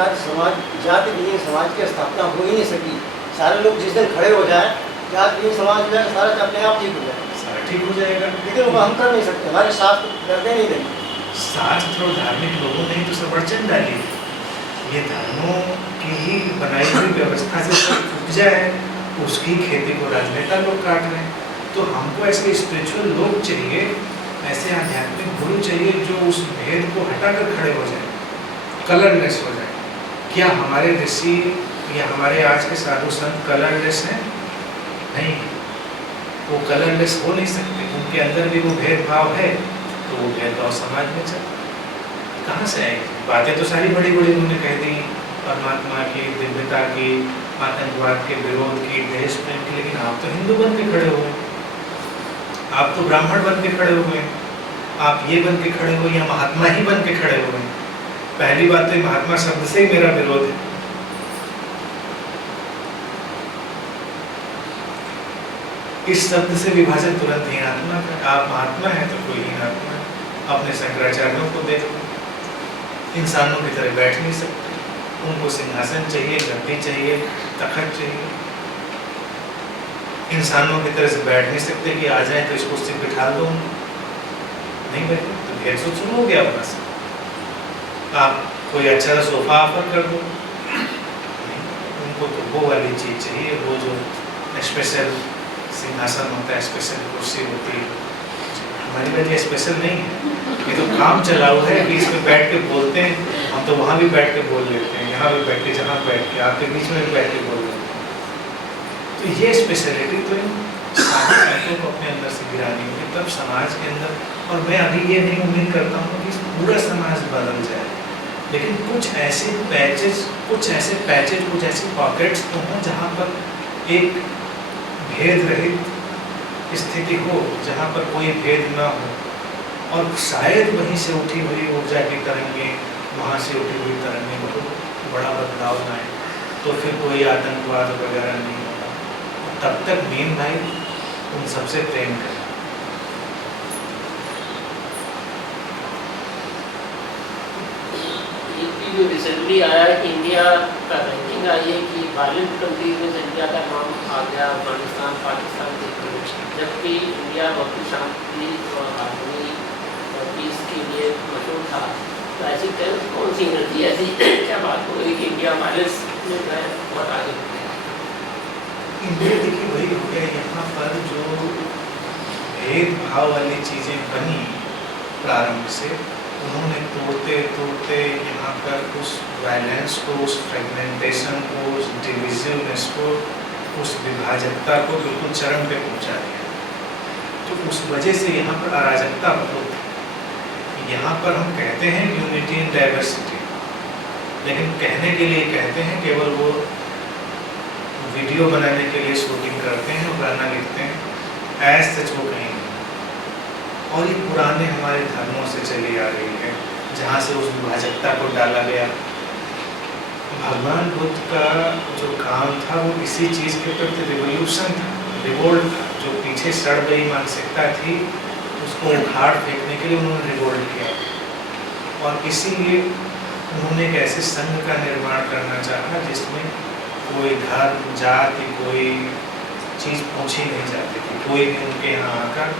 जाति विहीन समाज की स्थापना हो ही नहीं सकी। सारे लोग जिस दिन खड़े हो जाए, जाति विहीन समाज जो है सारा अपने आप ठीक हो जाए, सारा ठीक हो जाएगा। लेकिन वो हम कर नहीं सकते, हमारे शास्त्र करने नहीं देंगे। शास्त्र और धार्मिक लोगों ने तो सब अड़चन डाली। ये धर्मों की ही बनाई हुई व्यवस्था से सब छूट जाए, उसकी खेती को राजनेता लोग काट रहे हैं। तो हमको ऐसे स्पिरिचुअल लोग चाहिए, ऐसे आध्यात्मिक गुरु चाहिए जो उस भेद को हटाकर खड़े हो जाए, कलरलेस हो जाए। क्या हमारे ऋषि या हमारे आज के साधु संत कलरलेस हैं? नहीं, वो कलरलेस हो नहीं सकते। उनके अंदर भी वो भेदभाव है, तो वो भेदभाव समाज में चल कहाँ से आएगी? बातें तो सारी बड़ी बड़ी उन्होंने कह दी, परमात्मा की, दिव्यता की, आतंकवाद के विरोध की, देश प्रेम की, लेकिन आप तो हिंदू बन के खड़े हुए, आप तो ब्राह्मण बन के खड़े हुए, आप ये बन के खड़े हुए या महात्मा ही बन के खड़े हुए। पहली बात तो महात्मा शब्द से ही मेरा विरोध है। इस शब्द से विभाजन तुरंत हीनात्मा का। आप महात्मा है तो कोई हीनात्मा है। अपने शंकराचार्यों को देखो, इंसानों की तरह बैठ नहीं सकते, उनको सिंहासन चाहिए, गद्दी चाहिए, तखत चाहिए। इंसानों की तरह से बैठ नहीं सकते कि आ जाए तो इसको सिर्फ बिठा दो, नहीं बैठे तो घेर से शुरू हो गया अपना से। आप कोई अच्छा सा सोफा ऑफर कर दो, उनको तो वो वाली चीज चाहिए, वो जो स्पेशल सिंहासन होता है, स्पेशल कुर्सी होती है। हमारी वजह स्पेशल नहीं है, ये तो काम चलाऊ है कि इसमें बैठ के बोलते हैं। हम तो वहाँ भी बैठ के बोल लेते हैं, यहाँ भी बैठ के, जहाँ बैठ के, आपके बीच में भी बैठ के बोल लेते हैं। तो ये स्पेशलिटी तो इन सारी बातों को अपने अंदर से गिरानी होगी, तब समाज के अंदर। और मैं अभी ये नहीं उम्मीद करता हूँ कि पूरा समाज बदल जाए, लेकिन कुछ ऐसे पैचेज, कुछ ऐसी पॉकेट्स तो हों जहाँ पर एक भेद रहित स्थिति हो, जहाँ पर कोई भेद ना हो, और शायद वहीं से उठी हुई ऊर्जा की तरंगें, वहाँ से उठी हुई तरंगें बहुत बड़ा बदलाव लाएं, तो फिर कोई आतंकवाद वगैरह नहीं होगा। तब तक मेन भाई उन सबसे प्रेम करें। जो रिसेंटली आया है कि इंडिया का रैंकिंग आई है कि वायलेंट कंट्रीज में इंडिया का नाम आ गया, अफगानिस्तान, पाकिस्तान के, जबकि इंडिया बहुत ही शांति और हारमोनी और पीस के लिए मशहूर था। तो ऐसी कौन सी एनर्जी, ऐसी क्या बात हो गई कि इंडिया वायलेंस में जो है बहुत आगे हो गया? इंडिया देखिए वही हो गया, यहाँ पर जो भेदभाव वाली चीज़ें बनी प्रारंभ से, उन्होंने तोड़ते तोड़ते यहाँ पर उस वायलेंस को, उस फ्रेगमेंटेशन को, उस डिविजिवनेस को, उस विभाजकता को बिल्कुल चरम पे पहुँचा दिया। तो उस वजह से यहाँ पर अराजकता बहुत है। यहाँ पर हम कहते हैं यूनिटी इन डाइवर्सिटी, लेकिन कहने के लिए कहते हैं, केवल वो वीडियो बनाने के लिए शूटिंग करते हैं और गाना लिखते हैं, ऐसा सच वो कहीं नहीं। और ये पुराने हमारे धर्मों से चली आ रही है, जहाँ से उस विभाजकता को डाला गया। भगवान बुद्ध का जो काम था वो इसी चीज़ के प्रति रिवोल्यूशन था, रिवोल्ट था। जो पीछे सड़ गई मानसिकता थी उसको उखाड़ फेंकने के लिए उन्होंने रिवोल्ट किया, और इसीलिए उन्होंने एक ऐसे संघ का निर्माण करना चाहा जिसमें कोई धर्म, जाति, कोई चीज़ पूछी नहीं जाती थी। कोई भी उनके यहाँ आकर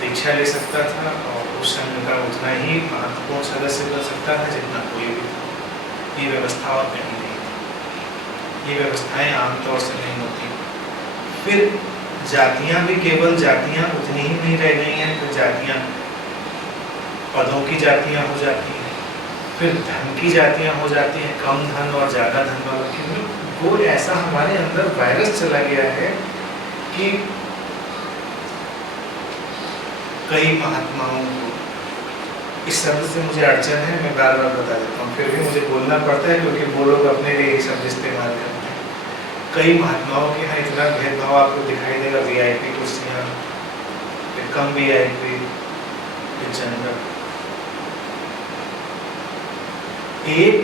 दीक्षा ले सकता था और उस संघ का उतना ही महत्वपूर्ण सदस्य बन सकता था जितना कोई भी था। ये व्यवस्था और कहीं नहीं थी। ये व्यवस्थाएं आमतौर से नहीं होती। फिर जातियां भी केवल जातियां उतनी ही नहीं रह गई हैं, फिर जातियां पदों की जातियां हो जाती हैं, फिर धन की जातियां हो जाती हैं, कम धन और ज़्यादा धन वालों की। वो ऐसा हमारे अंदर वायरस चला गया है कि कई महात्माओं को, इस शब्द से मुझे अड़चन है, मैं बार बार बता देता हूँ, फिर भी मुझे बोलना पड़ता है क्योंकि वो लोग अपने लिए ये शब्द इस्तेमाल करते हैं। कई महात्माओं के यहाँ इतना भेदभाव आपको दिखाई देगा, VIP कुर्सियाँ, फिर कम VIP, फिर जनरल। एक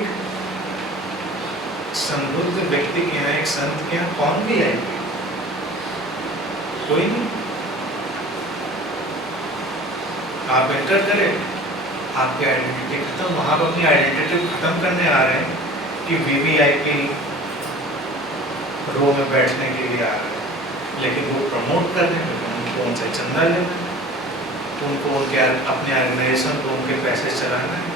संबुद्ध व्यक्ति के यहाँ, एक संत के यहाँ कौन VIP? कोई नहीं। आप एंटर करें, आपकी आइडेंटिटी खत्म, वहाँ पर अपनी आइडेंटिटी खत्म करने आ रहे हैं कि वीवीआईपी रो में बैठने के लिए आ रहे हैं, लेकिन वो प्रमोट कर रहे हैं, उनको उनसे चंदा लेना है, उनको उनके अपने ऑर्गेनाइजेशन को उनके पैसे चलाना है,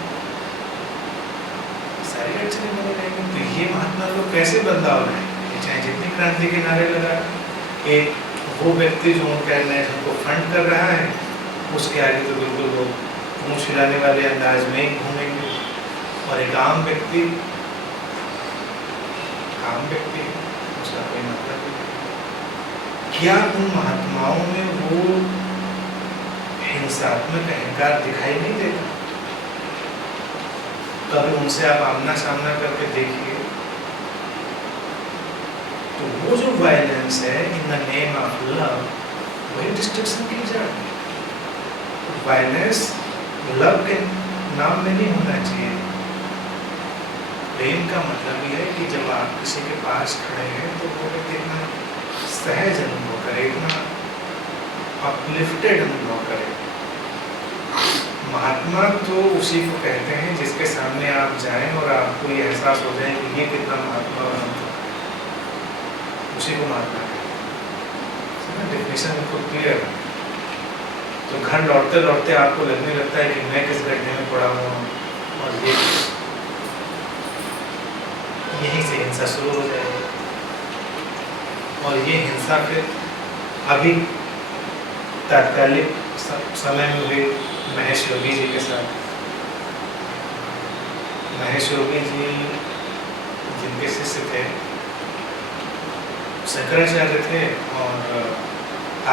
सारी अड़चने बनी रहेंगी। तो ये महात्मा लोग कैसे बदलाव लाएंगे? चाहे जितनी क्रांति के नारे लगा, एक वो व्यक्ति जो उनके ऑर्गेनाइजेशन को फंड कर रहा है, उसके आगे तो बिल्कुल वो मुँह छिलाने वाले अंदाज में ही घूमेंगे, और एक आम व्यक्ति उसका कोई मतलब नहीं। क्या उन महात्माओं में वो हिंसात्मक अहंकार दिखाई नहीं देता? कभी उनसे आप आमना सामना करके देखिए, तो वो जो वायलेंस है in the name of love, वही डिस्ट्रक्शन की जा रही है। वायलेंस लव के नाम में नहीं होना चाहिए। प्रेम का मतलब यह है कि जब आप किसी के पास खड़े हैं तो वो व्यक्ति इतना सहज अनुभव करे, इतना अपलिफ्टेड अनुभव करे। महात्मा तो उसी को कहते हैं जिसके सामने आप जाएं और आपको ये एहसास हो जाए कि ये कितना महात्मा बना था, उसी को महात्मा कहते हैं। डेफिनेशन बिल्कुल क्लियर है। तो घर लौटते लौटते आपको लगने लगता है कि मैं किस गड्ढे में पड़ा हुआ हूँ, और यहीं से हिंसा शुरू हो जाएगी। और ये हिंसा फिर अभी तात्कालिक समय में हुई महेश योगी जी के साथ। महेश योगी जी जिनके शिष्य थे शंकराचार्य थे, और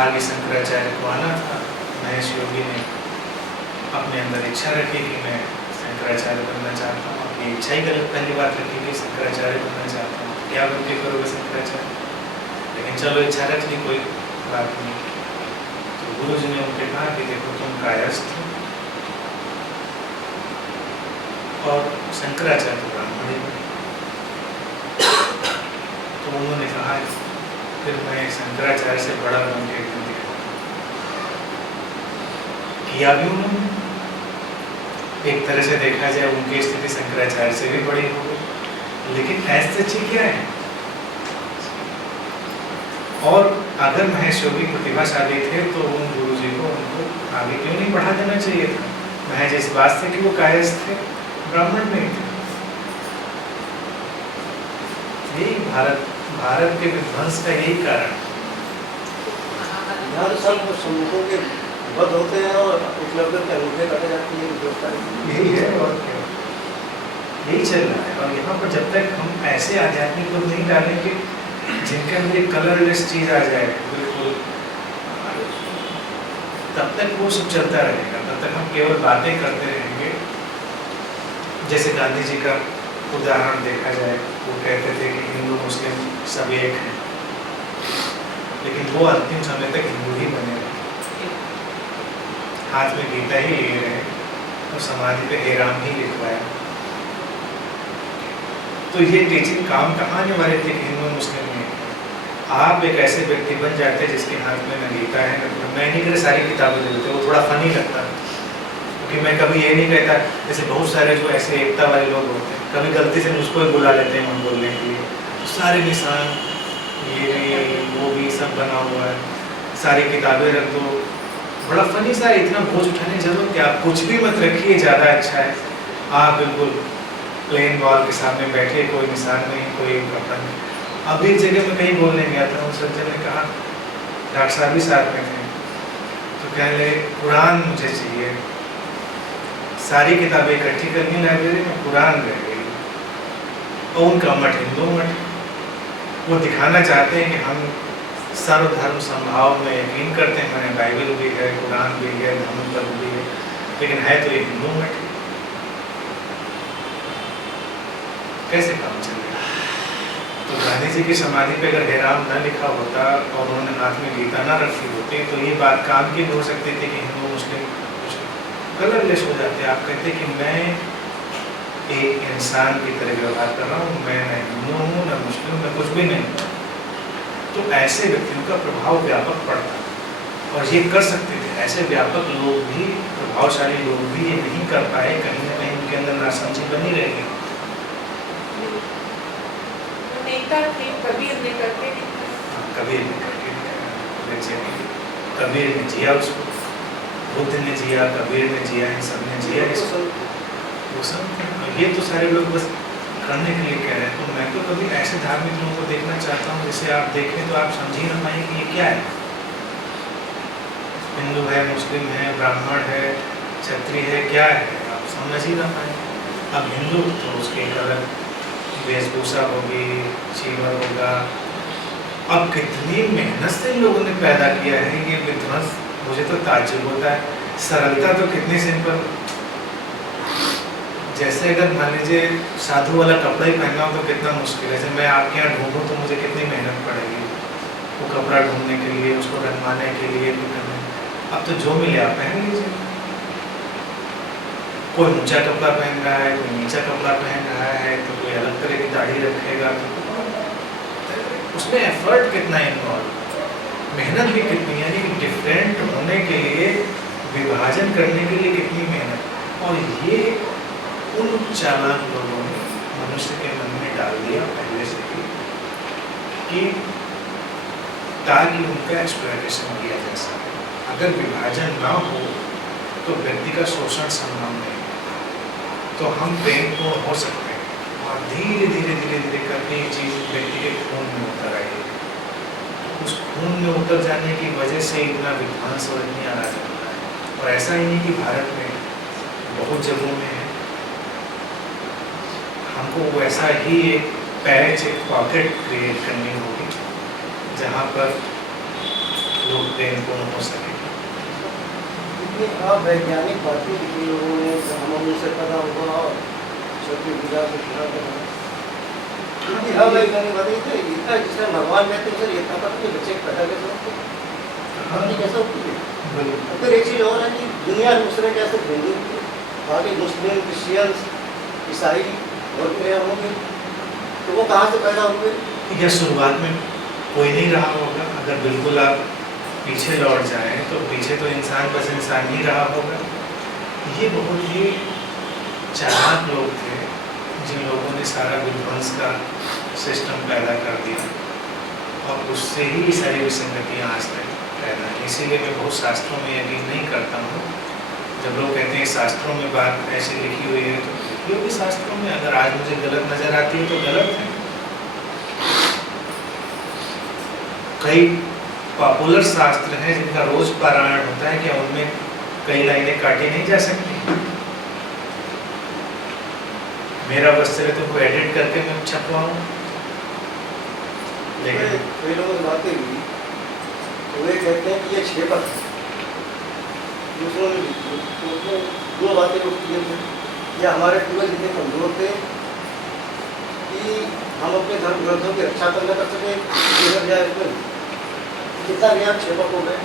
आगे शंकराचार्य को आना था। महेश योगी ने अपने अंदर इच्छा रखी कि मैं शंकराचार्य बनना चाहता हूँ। ये इच्छा ही गलत पहली बात रखी कि शंकराचार्य बनना चाहता हूँ, क्या बन के करोगे शंकराचार्य, लेकिन चलो इच्छा रख ली, कोई बात नहीं। तो गुरु जी ने उनके कहा कि देखो तुम कायस्थ और शंकराचार्य ब्राह्मण ही बने। तो उन्होंने कहा फिर मैं शंकराचार्य से बड़ा बन के एकदम दिखाऊंगा। किया भी उन्होंने। एक तरह से देखा जाए उनकी स्थिति शंकराचार्य से भी बड़ी हो गई, लेकिन ऐसे सच्ची क्या है? और अगर महेश योगी प्रतिभाशाली थे तो उन गुरु जी को उनको आगे क्यों नहीं बढ़ा देना चाहिए था? महज इस बात से कि वो कायस्थ थे, ब्राह्मण नहीं थे। यही भारत के विध्वंस का यही कारण। यहाँ सब समूहों के वध होते हैं और उपलब्ध के अंगूठे काटे जाती है, यही है और क्या, यही चल रहा है। और यहाँ पर जब तक हम ऐसे आध्यात्मिक लोग नहीं डालेंगे जिनके अंदर एक कलरलेस चीज आ जाए बिल्कुल, तब तक वो सब चलता रहेगा। तब तक हम केवल बातें करते रहेंगे। जैसे गांधी जी का उदाहरण देखा जाए, वो कहते थे कि हिंदू मुस्लिम सब एक हैं, लेकिन वो अंतिम समय तक हिंदू ही बने रहे। हाथ में गीता ही लिए रहे और समाधि पे हे राम ही लिखवाया। तो ये टीचिंग काम कहाँ आने वाले थे कि हिंदू मुस्लिम में? आप एक ऐसे व्यक्ति बन जाते जिसके हाथ में न गीता है न, मैं नहीं करे सारी किताबें दे देते, वो थोड़ा फनी लगता, क्योंकि मैं कभी ये नहीं कहता, जैसे बहुत सारे जो ऐसे एकता वाले लोग होते हैं कभी गलती से मुझको ही बुला लेते हैं हम बोलने के लिए, सारे निशान ये भी वो भी सब बना हुआ है, सारी किताबें रख दो, बड़ा फनी सा, इतना बोझ उठाने की जरूरत क्या? आप कुछ भी मत रखिए, ज़्यादा अच्छा है। आप बिल्कुल प्लेन वॉल के सामने बैठे, कोई निशान नहीं, कोई कपड़ा नहीं। अब एक जगह में कहीं बोलने गया था, उस सज्जन ने कहा, डॉक्टर साहब भी साथ में थे, तो कहने लगे कुरान मुझे चाहिए। सारी किताबें इकट्ठी करनी लाइब्रेरी में, कुरान रह गई। और उनका मठ हिंदू मठ, वो दिखाना चाहते हैं कि हम सर्वधर्म संभाव में यकीन करते हैं, मैंने बाइबल भी है, कुरान भी है, धर्म भी है, लेकिन है तो ये हिंदू मठ। कैसे काम चलेगा? तो गांधी जी की समाधि पे अगर हे राम न लिखा होता और उन्होंने हाथ में गीता न रखी होती तो ये बात काम की हो सकती थी कि हिंदू मुस्लिम कलरलेस हो जाते। आप कहते कि मैं एक इंसान की तरह व्यवहार कर रहा हूँ, मैं न हिंदू हूँ न मुस्लिम, मैं कुछ भी नहीं। तो ऐसे व्यक्तियों का प्रभाव व्यापक पड़ता, और ये कर सकते थे। ऐसे व्यापक लोग भी, प्रभावशाली लोग भी ये नहीं कर पाए, कहीं ना कहीं उनके अंदर नासमझी बनी रहेगी। नेता थे, कबीर ने करके दिखाया। कबीर ने करके दिखाया, कबीर ने जिया उसको, बुद्ध ने जिया, कबीर ने जिया, इन सब ने जिया इसको। वो सब ये तो सारे लोग बस करने के लिए कह रहे हैं। तो मैं तो कभी ऐसे धार्मिक लोगों को देखना चाहता हूँ जिसे आप देखें तो आप समझ ही ना पाएं कि ये क्या है। हिंदू है, मुस्लिम है, ब्राह्मण है, क्षत्रिय है, क्या है, आप समझ ही ना पाए। अब हिंदू तो उसकी एक अलग वेशभूषा होगी, चीवर होगा। अब कितनी मेहनत से इन लोगों ने पैदा किया है ये विध्वंस, मुझे तो ताज्जुब होता है। सरलता तो कितनी सिंपल, जैसे अगर मान लीजिए साधु वाला कपड़ा ही पहनना हो तो कितना मुश्किल है। जब मैं आपके यहाँ ढूंढूँ तो मुझे कितनी मेहनत पड़ेगी वो कपड़ा ढूंढने के लिए, उसको रंगवाने के लिए। अब तो जो मिले आप पहन लीजिए। कोई ऊंचा कपड़ा पहन रहा है, कोई नीचा कपड़ा पहन रहा है, तो कोई अलग तरह की दाढ़ी रखेगा, तो उसमें एफर्ट कितना इन्वॉल्व, मेहनत भी कितनी, यानी कि डिफरेंट होने के लिए, विभाजन करने के लिए कितनी मेहनत। और ये उन चालाक लोगों ने मनुष्य के मन में डाल दिया पहले से ही कि ताकि उनका एक्सप्लॉयटेशन किया जा सके। अगर विभाजन ना हो तो व्यक्ति का शोषण संभव नहीं, तो हम प्रेमपूर्ण हो सकते हैं। और धीरे धीरे धीरे धीरे करके ये चीज़ व्यक्ति के खून में उतर आएगी। उस खून में उतर जाने की वजह से इतना विध्वंस और इतनी अराजकता है। और ऐसा ही नहीं कि भारत में, बहुत जगहों में है। हमको वैसा ही एक पैच, एक पॉकेट क्रिएट करनी होगी जहाँ पर लोग प्रेमपूर्ण हो सके। आप वैज्ञानिक बातें लिखी लोगों ने, हम उनसे पता होगा और छोटी पूजा से पूरा करना। हाँ वैज्ञानिक बातें तो इतना, जिसमें भगवान कहते हैं सर इतना पता नहीं बच्चे पैदा कैसे होते हैं, कहानी कैसे होती है। फिर एक चीज़ और है कि दुनिया दूसरे कैसे हिंदू, बाकी मुस्लिम, क्रिश्चियंस, ईसाई और फिर होंगे, तो वो कहाँ से पैदा होंगे। या शुरुआत में कोई नहीं रहा होगा। अगर बिल्कुल आप पीछे लौट जाएं तो पीछे तो इंसान बस इंसान ही रहा होगा। ये बहुत ही चालाक लोग थे जिन लोगों ने सारा विध्वंस का सिस्टम पैदा कर दिया, और उससे ही सारी विसंगतियाँ आज तक पैदा हैं। इसीलिए मैं बहुत शास्त्रों में यकीन नहीं करता हूँ। जब लोग कहते हैं शास्त्रों में बात ऐसी लिखी हुई है, तो लिखी होगी शास्त्रों में, अगर आज मुझे गलत नज़र आती है तो गलत है। कई पॉपुलर शास्त्र हैं जिनका रोज पारायण होता है, क्या उनमें कई लाइनें काटी नहीं जा सकती? मेरा वस्त्र तो वो एडिट करके मैं छपवाऊँ, लेकिन कई लोगों से बातें हुई तो वे कहते हैं कि ये क्षेपक है। दूसरों ने दो बातें उठती हैं, या हमारे पूर्वज इतने कमजोर थे कि हम अपने धर्म ग्रंथों की रक्षा तो न कर सके, कितना ज्ञान क्षेपक हो गए।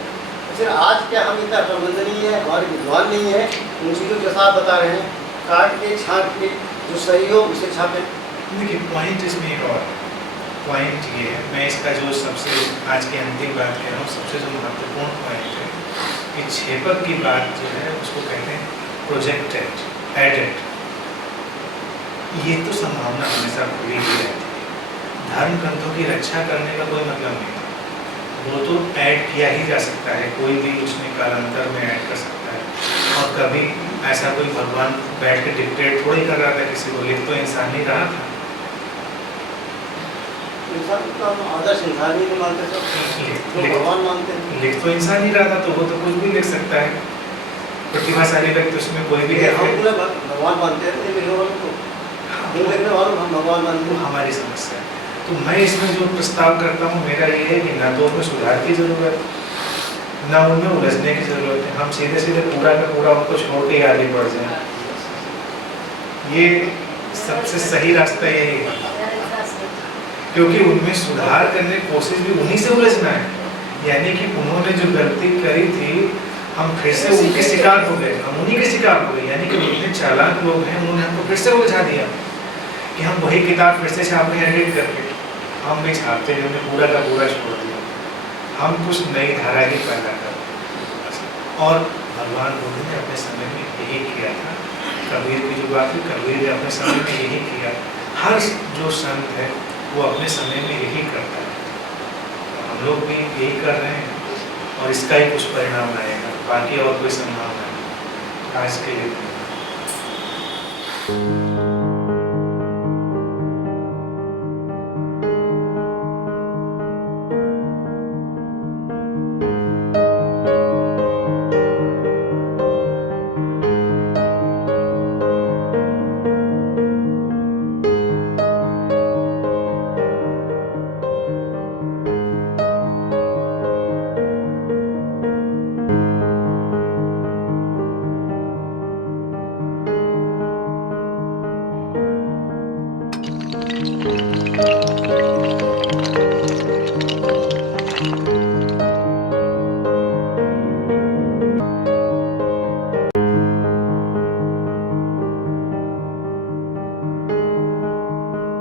फिर आज क्या हम इतना प्रबंधनीय है, हमारे विद्वान नहीं है उन चीज़ों के साथ बता रहे हैं, काट के छाट के जो सही हो उसे छापे। देखिए पॉइंट इसमें एक और पॉइंट ये है, मैं इसका जो सबसे आज की अंतिम बात कह रहा हूँ, सबसे जो महत्वपूर्ण पॉइंट है कि क्षेपक की बात जो है उसको कहते हैं प्रोजेक्टेड एडेड। ये तो संभावना हमेशा खुली ही रहती है। धर्म ग्रंथों की रक्षा करने का कोई मतलब नहीं, वो तो ऐड किया ही जा सकता है, कोई भी उसमें कालांतर में ऐड कर सकता है। और कभी ऐसा कोई भगवान बैठ के डिक्टेट थोड़ी कर रहा था किसी को, लिख तो इंसान ही रहा था। इंसान का आदर्श इंसान ही नहीं मानते सब, तो भगवान मानते हैं। लिख तो इंसान ही रहा था, तो वो तो कुछ भी लिख सकता है। प्रतिभाशाली व्यक्ति उसमें कोई भी है, हम पूरा भगवान मानते हैं, लिखने वालों को, लिखने वालों हम भगवान मानते वो हैं। हमारी समस्या है। तो मैं इसमें जो प्रस्ताव करता हूँ मेरा ये है कि ना तो उसमें सुधार की ज़रूरत, ना उनमें उलझने की ज़रूरत है। हम सीधे सीधे पूरा का पूरा उनको छोड़ के आगे बढ़ जाएं। ये सबसे सही रास्ता यही है, क्योंकि उनमें सुधार करने की कोशिश भी उन्हीं से उलझना है। यानी कि उन्होंने जो गलती करी थी हम फिर से उनके शिकार हो गए, हम उन्हीं के शिकार हो गए। यानी कि उतने चालाक लोग हैं, उन्होंने हमको फिर से उलझा दिया कि हम वही किताब फिर से छापते हैं एडिट करके, हम भी छापते हैं, हमने पूरा का पूरा छोड़ दिया। हम कुछ नई धारा ही पैदा करते हैं। और भगवान बुद्ध ने अपने समय में यही किया था। कबीर की जो बात है, कबीर ने अपने समय में यही किया। हर जो संत है वो अपने समय में यही करता है। हम लोग भी यही कर रहे हैं और इसका ही कुछ परिणाम आएगा, बाकी और कोई संभावना नहीं। आज के लिए